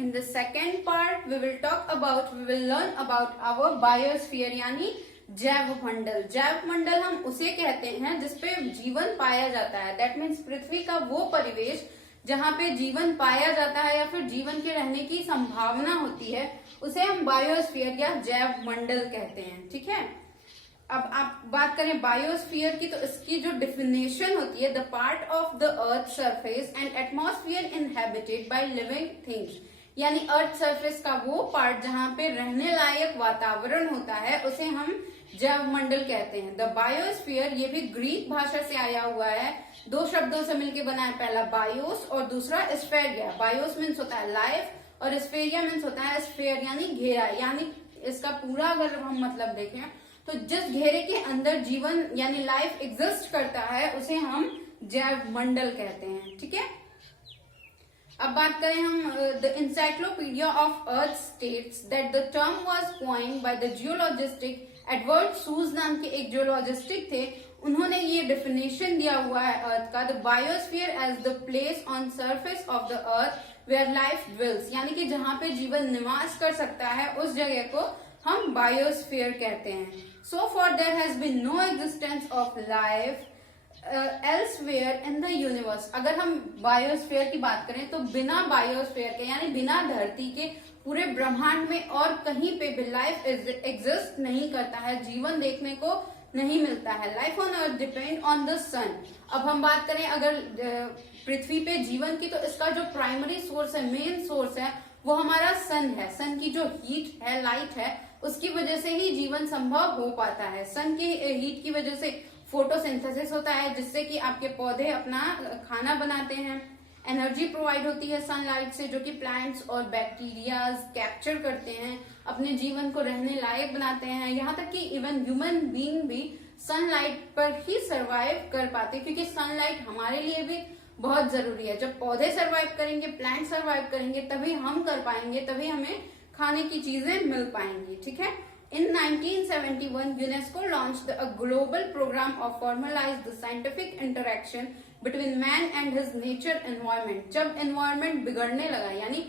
In the second part, we will learn about our biosphere यानी जैव मंडल। जैव मंडल हम उसे कहते हैं जिसपे जीवन पाया जाता है। दैट मीन्स पृथ्वी का वो परिवेश जहाँ पे जीवन पाया जाता है या फिर जीवन के रहने की संभावना होती है, उसे हम बायोस्फीयर या जैव मंडल कहते हैं। ठीक है, अब आप बात करें बायोस्फीयर की, तो इसकी जो डिफिनेशन होती है, the part of the earth surface and atmosphere inhabited by living things, यानी अर्थ सरफेस का वो पार्ट जहाँ पे रहने लायक वातावरण होता है उसे हम जैव मंडल कहते हैं। द बायोस्फीयर, ये भी ग्रीक भाषा से आया हुआ है, दो शब्दों से मिलकर बना है, पहला बायोस और दूसरा स्फेरिया। बायोस मीन्स होता है लाइफ और स्फेरिया मीन्स होता है स्फेयर यानी घेरा। यानी इसका पूरा अगर हम मतलब देखें तो जिस घेरे के अंदर जीवन यानी लाइफ एग्जिस्ट करता है उसे हम जैव मंडल कहते हैं। ठीक है, अब बात करें हम, the Encyclopedia of Earth states that the term was coined by the geologistic Edward Suess नाम के एक जियोलॉजिस्टिक थे, उन्होंने ये डेफिनेशन दिया हुआ है अर्थ का, the biosphere as the place on surface of the earth where life dwells, यानी कि जहां पे जीवन निवास कर सकता है उस जगह को हम बायोस्फीयर कहते हैं। So for there has been no existence of life elsewhere in the universe. अगर हम बायोस्फीयर की बात करें तो बिना बायोस्फीयर के यानी बिना धरती के पूरे ब्रह्मांड में और कहीं पे भी लाइफ एग्जिस्ट नहीं करता है, जीवन देखने को नहीं मिलता है। Life on earth depend on the sun. अब हम बात करें अगर पृथ्वी पे जीवन की, तो इसका जो प्राइमरी सोर्स है, मेन सोर्स है, वो हमारा सन है। सन की जो हीट है, लाइट है, उसकी वजह से ही जीवन संभव हो पाता है। सन की हीट की वजह से फोटोसिंथेसिस होता है जिससे कि आपके पौधे अपना खाना बनाते हैं। एनर्जी प्रोवाइड होती है सनलाइट से, जो कि प्लांट्स और बैक्टीरियाज कैप्चर करते हैं, अपने जीवन को रहने लायक बनाते हैं। यहाँ तक कि इवन ह्यूमन बीइंग भी सनलाइट पर ही सरवाइव कर पाते हैं, क्योंकि सनलाइट हमारे लिए भी बहुत जरूरी है। जब पौधे सरवाइव करेंगे, प्लांट सरवाइव करेंगे, तभी हम कर पाएंगे, तभी हमें खाने की चीजें मिल पाएंगी। ठीक है, In 1971, UNESCO launched a global program of formalize the scientific interaction between man and his nature environment। जब environment बिगड़ने लगा, यानी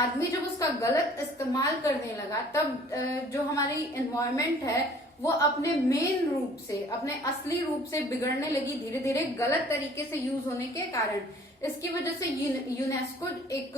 आदमी जब उसका गलत इस्तेमाल करने लगा, तब जो हमारी environment है वो अपने मेन रूप से, अपने असली रूप से बिगड़ने लगी, धीरे धीरे गलत तरीके से यूज होने के कारण। इसकी वजह से यूनेस्को एक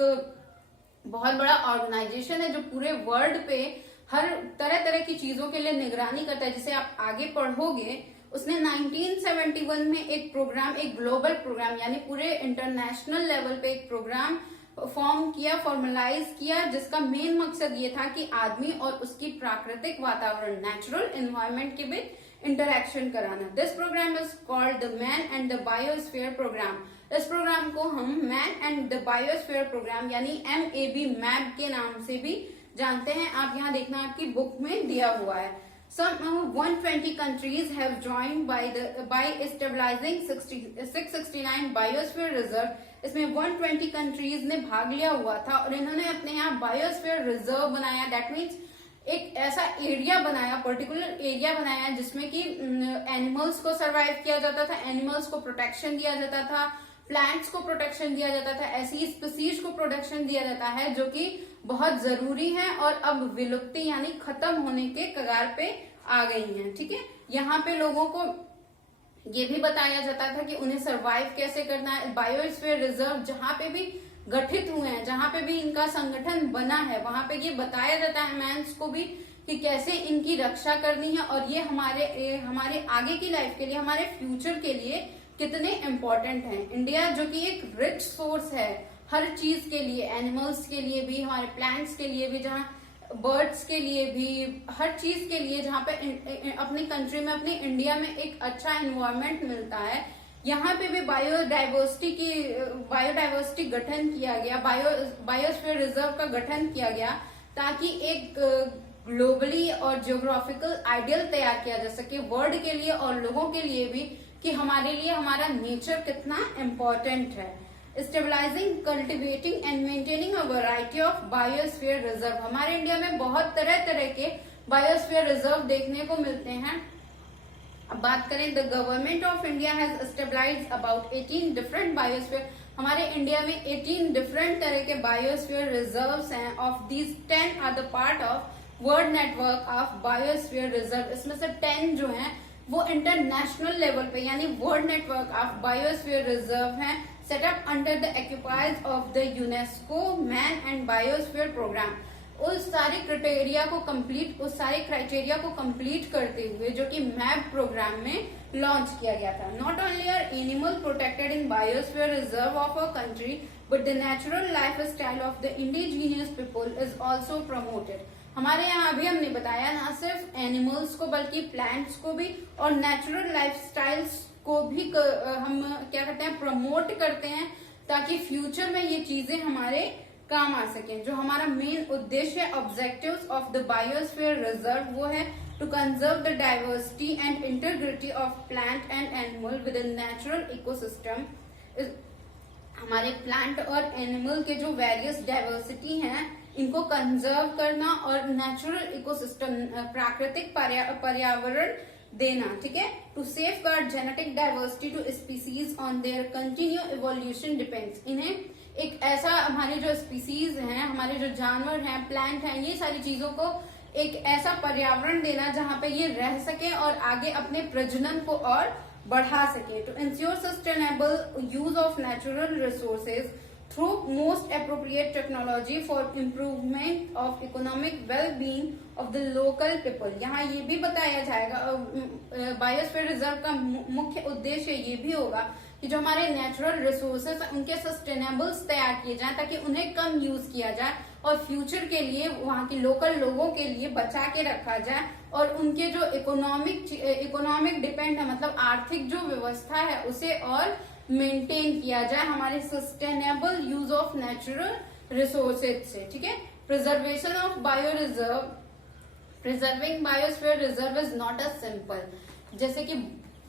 बहुत बड़ा ऑर्गेनाइजेशन है जो पूरे वर्ल्ड पे हर तरह तरह की चीजों के लिए निगरानी करता है, जिसे आप आगे पढ़ोगे। उसने 1971 में एक प्रोग्राम, एक ग्लोबल प्रोग्राम यानी पूरे इंटरनेशनल लेवल पे एक प्रोग्राम फॉर्म किया, फॉर्मलाइज किया, जिसका मेन मकसद ये था कि आदमी और उसकी प्राकृतिक वातावरण, नेचुरल एनवायरनमेंट के बीच इंटरेक्शन कराना। This programme is called the man and the biosphere programme. इस प्रोग्राम को हम man and the biosphere programme यानी MAB, मैब के नाम से भी जानते हैं। आप यहाँ देखना, आपकी बुक में दिया हुआ है। Some 120 countries have joined by stabilizing 669 biosphere reserve। इसमें 120 कंट्रीज ने भाग लिया हुआ था और इन्होंने अपने यहाँ बायोस्फीयर रिजर्व बनाया। दैट मीन्स एक ऐसा एरिया बनाया, पर्टिकुलर एरिया बनाया जिसमें कि एनिमल्स को सरवाइव किया जाता था, एनिमल्स को प्रोटेक्शन दिया जाता था, प्लांट्स को प्रोटेक्शन दिया जाता था, ऐसी स्पीसीज को प्रोटेक्शन दिया जाता है जो कि बहुत जरूरी है और अब विलुप्ति यानी खत्म होने के कगार पे आ गई हैं। ठीक है, यहाँ पे लोगों को ये भी बताया जाता था कि उन्हें सरवाइव कैसे करना है। बायोस्फीयर रिजर्व जहाँ पे भी गठित हुए हैं, जहाँ पे भी इनका संगठन बना है, वहां पे ये बताया जाता है मैंस को भी कि कैसे इनकी रक्षा करनी है और ये हमारे आगे की लाइफ के लिए, हमारे फ्यूचर के लिए कितने इम्पोर्टेंट हैं। इंडिया जो कि एक रिच सोर्स है हर चीज के लिए, एनिमल्स के लिए भी, हमारे प्लांट्स के लिए भी, जहाँ बर्ड्स के लिए भी, हर चीज के लिए, जहाँ पे अपनी कंट्री में, अपनी इंडिया में एक अच्छा एनवायरनमेंट मिलता है, यहाँ पे भी बायोडाइवर्सिटी गठन किया गया, बायोस्फीयर रिजर्व का गठन किया गया, ताकि एक ग्लोबली और जियोग्राफिकल आइडियल तैयार किया जा सके वर्ल्ड के लिए और लोगों के लिए भी, कि हमारे लिए हमारा नेचर कितना इम्पोर्टेंट है। Stabilising, cultivating and maintaining a variety of biosphere reserve. हमारे इंडिया में बहुत तरह तरह के बायोस्फीयर रिजर्व देखने को मिलते हैं। अब बात करें, the government of India has established about 18 different biosphere. हमारे इंडिया में 18 डिफरेंट तरह के बायोस्फीयर रिजर्व्स हैं। Of these 10 are the part of world network of biosphere reserve. इसमें से 10 जो हैं वो इंटरनेशनल लेवल पे यानी world network of biosphere reserve हैं, setup under the auspices of the UNESCO man and biosphere programme. उस सारे क्राइटेरिया को कंप्लीट करते हुए जो कि मैप प्रोग्राम में लॉन्च किया गया था। Not only are animal protected in biosphere reserve of a country but the natural life style of the indigenous people is also promoted. हमारे यहाँ अभी हमने बताया ना सिर्फ एनिमल्स को बल्कि प्लांट्स को भी और नेचुरल लाइफ स्टाइल्स को भी हम क्या करते हैं, प्रमोट करते हैं, ताकि फ्यूचर में ये चीजें हमारे काम आ सके। जो हमारा मेन उद्देश्य objectives of the biosphere reserve वो है to conserve the diversity and integrity of plant and animal within natural ecosystem. हमारे प्लांट और एनिमल के जो वेरियस डाइवर्सिटी हैं इनको कंजर्व करना और नेचुरल इकोसिस्टम प्राकृतिक पर्यावरण देना, ठीक है। To safeguard genetic diversity to species on their continue evolution depends. इन्हें एक ऐसा, हमारे जो स्पीसीज हैं, हमारे जो जानवर हैं, प्लांट हैं, ये सारी चीजों को एक ऐसा पर्यावरण देना जहां पे ये रह सके और आगे अपने प्रजनन को और बढ़ा सके। To ensure sustainable use of natural resources through most appropriate technology for improvement of economic well being of the local people. यहाँ ये भी बताया जाएगा, बायोस्फीयर रिजर्व का मुख्य उद्देश्य ये भी होगा कि जो हमारे नेचुरल रिसोर्सेज उनके सस्टेनेबल्स तैयार किए जाएं ताकि उन्हें कम यूज किया जाए और फ्यूचर के लिए वहाँ के लोकल लोगों के लिए बचा के रखा जाए और उनके जो इकोनॉमिक डिपेंड है, मतलब आर्थिक जो व्यवस्था है उसे और मेंटेन किया जाए हमारे sustainable use of natural resources से, ठीक है। Preservation of bio reserve, preserving biosphere reserve is not a simple. जैसे कि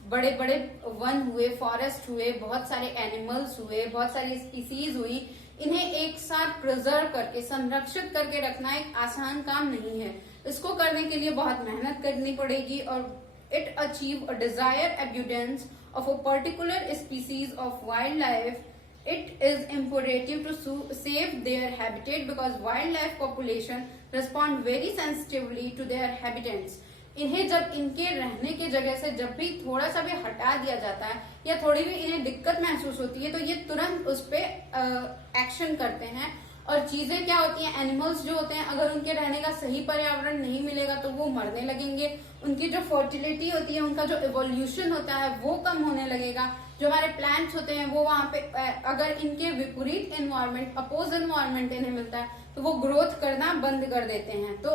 बड़े बड़े वन हुए, फॉरेस्ट हुए, बहुत सारे एनिमल्स हुए, बहुत सारी स्पीसीज हुई, इन्हें एक साथ प्रिजर्व करके संरक्षित करके रखना एक आसान काम नहीं है। इसको करने के लिए बहुत मेहनत करनी पड़ेगी और it achieve a desire एब्यूडेंस of a particular species of wildlife, it is imperative to save their habitat because wildlife population respond very sensitively to their habitats. इन्हें जब इनके रहने की जगह से जब भी थोड़ा सा भी हटा दिया जाता है या थोड़ी भी इन्हें दिक्कत महसूस होती है तो ये तुरंत उस पर एक्शन करते हैं। और चीजें क्या होती हैं, एनिमल्स जो होते हैं अगर उनके रहने का सही पर्यावरण नहीं मिलेगा तो वो मरने लगेंगे, उनकी जो फर्टिलिटी होती है, उनका जो इवोल्यूशन होता है वो कम होने लगेगा। जो हमारे प्लांट्स होते हैं वो वहां पे अगर इनके विपरीत एनवायरमेंट, अपोज एनवायरमेंट इन्हें मिलता है तो वो ग्रोथ करना बंद कर देते हैं। तो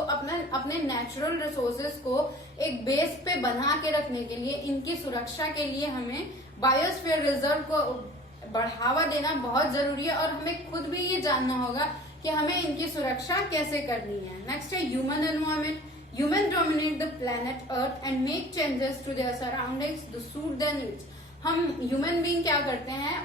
अपने नेचुरल रिसोर्सेज को एक बेस पे बना के रखने के लिए, इनकी सुरक्षा के लिए हमें बायोस्फीयर रिजर्व को बढ़ावा देना बहुत जरूरी है और हमें खुद भी ये जानना होगा कि हमें इनकी सुरक्षा कैसे करनी है। नेक्स्ट है human environment. Human dominate the planet earth and make changes to their surroundings to suit their needs. हम ह्यूमन बीइंग क्या करते हैं,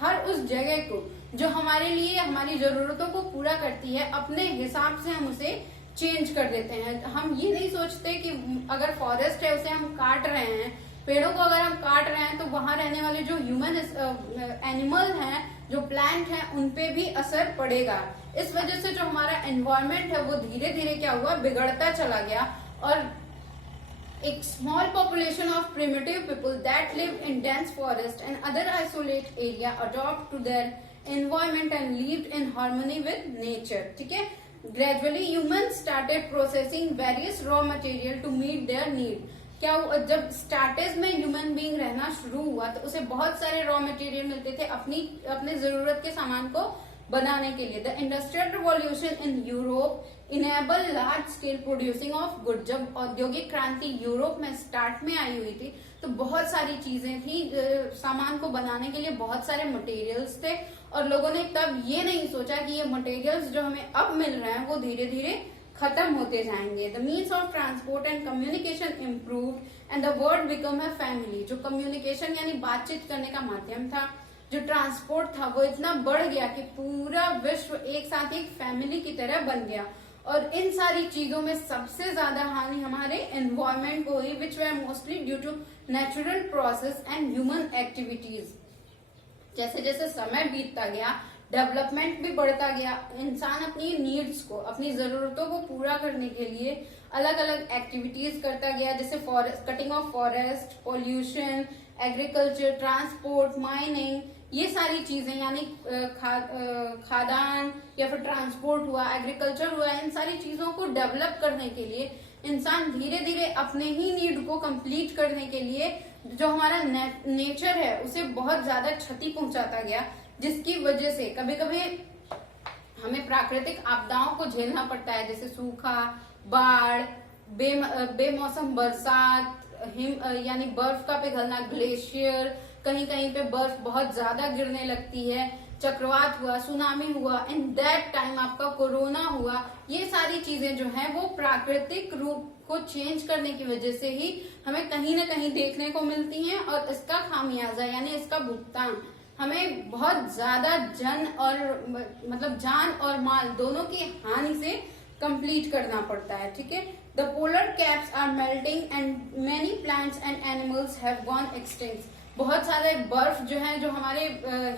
हर उस जगह को जो हमारे लिए हमारी जरूरतों को पूरा करती है अपने हिसाब से हम उसे चेंज कर देते हैं। हम ये नहीं सोचते कि अगर फॉरेस्ट है उसे हम काट रहे हैं, पेड़ों को अगर हम काट रहे हैं तो वहां रहने वाले जो ह्यूमन एनिमल हैं, जो प्लांट हैं, उनपे भी असर पड़ेगा। इस वजह से जो हमारा एनवायरमेंट है वो धीरे धीरे क्या हुआ, बिगड़ता चला गया और एक small population of primitive people that live in dense forest and other isolate area adopt to their environment and lived in harmony with nature. ठीक है, gradually human started processing various raw material to meet their need. क्या जब स्टार्टेज में human being रहना शुरू हुआ तो उसे बहुत सारे रॉ मटेरियल मिलते थे अपने जरूरत के सामान को बनाने के लिए। The industrial revolution in Europe enable large scale producing of good. जब औद्योगिक क्रांति यूरोप में स्टार्ट में आई हुई थी तो बहुत सारी चीजें थी, सामान को बनाने के लिए बहुत सारे मटेरियल्स थे और लोगों ने तब ये नहीं सोचा कि ये मटेरियल्स जो हमें अब मिल रहे हैं वो धीरे धीरे खत्म होते जाएंगे। The means of transport and communication improved and the world become a family. जो कम्युनिकेशन यानी बातचीत करने का माध्यम था, जो ट्रांसपोर्ट था, वो इतना बढ़ गया कि पूरा विश्व एक साथ एक फैमिली की तरह बन गया और इन सारी चीजों में सबसे ज्यादा हानि हमारे एनवायरमेंट को हुई, which were mostly due to natural process and human activities. जैसे जैसे समय बीतता गया, डेवलपमेंट भी बढ़ता गया, इंसान अपनी नीड्स को, अपनी जरूरतों को पूरा करने के लिए अलग अलग एक्टिविटीज करता गया, जैसे forest cutting of forest, pollution, agriculture, transport, mining, ये सारी चीजें यानी खादान या फिर ट्रांसपोर्ट हुआ, एग्रीकल्चर हुआ, इन सारी चीजों को डेवलप करने के लिए इंसान धीरे धीरे अपने ही नीड को कंप्लीट करने के लिए जो हमारा नेचर है उसे बहुत ज्यादा क्षति पहुंचाता गया, जिसकी वजह से कभी कभी हमें प्राकृतिक आपदाओं को झेलना पड़ता है, जैसे सूखा, बाढ़, बेमौसम बरसात, यानी बर्फ का पिघलना, ग्लेशियर, कहीं कहीं पे बर्फ बहुत ज्यादा गिरने लगती है, चक्रवात हुआ, सुनामी हुआ, इन दैट टाइम आपका कोरोना हुआ। ये सारी चीजें जो है वो प्राकृतिक रूप को चेंज करने की वजह से ही हमें कहीं ना कहीं देखने को मिलती हैं, और इसका खामियाजा यानी इसका भुगतान हमें बहुत ज्यादा जान और माल दोनों की हानि से कंप्लीट करना पड़ता है। ठीक है, the polar caps are melting and many plants and animals have gone extinct. बहुत सारे बर्फ जो है, जो हमारे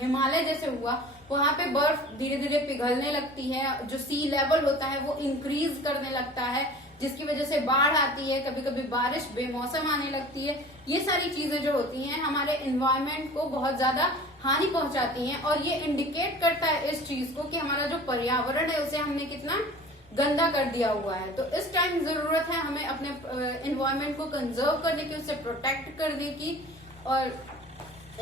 हिमालय जैसे हुआ, वहां पे बर्फ धीरे धीरे पिघलने लगती है, जो सी लेवल होता है वो इंक्रीज करने लगता है, जिसकी वजह से बाढ़ आती है, कभी कभी बारिश बेमौसम आने लगती है। ये सारी चीजें जो होती हैं हमारे एनवायरमेंट को बहुत ज्यादा हानि पहुंचाती हैं, और ये इंडिकेट करता है इस चीज को कि हमारा जो पर्यावरण है उसे हमने कितना गंदा कर दिया हुआ है। तो इस टाइम जरूरत है हमें अपने एनवायरमेंट को कंजर्व करने की, उससे प्रोटेक्ट करने की, और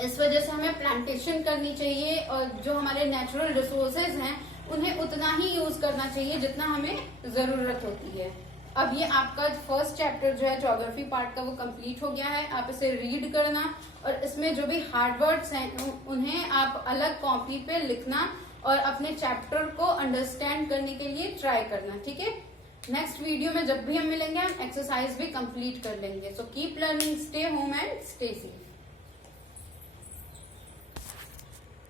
इस वजह से हमें प्लांटेशन करनी चाहिए, और जो हमारे नेचुरल रिसोर्सेज हैं उन्हें उतना ही यूज करना चाहिए जितना हमें जरूरत होती है। अब ये आपका फर्स्ट चैप्टर जो है ज्योग्राफी पार्ट का वो कंप्लीट हो गया है। आप इसे रीड करना, और इसमें जो भी हार्ड वर्ड्स हैं उन्हें आप अलग कॉपी पे लिखना और अपने चैप्टर को अंडरस्टैंड करने के लिए ट्राई करना। ठीक है, नेक्स्ट वीडियो में जब भी हम मिलेंगे हम एक्सरसाइज भी कंप्लीट कर लेंगे। So keep learning, stay home and stay safe.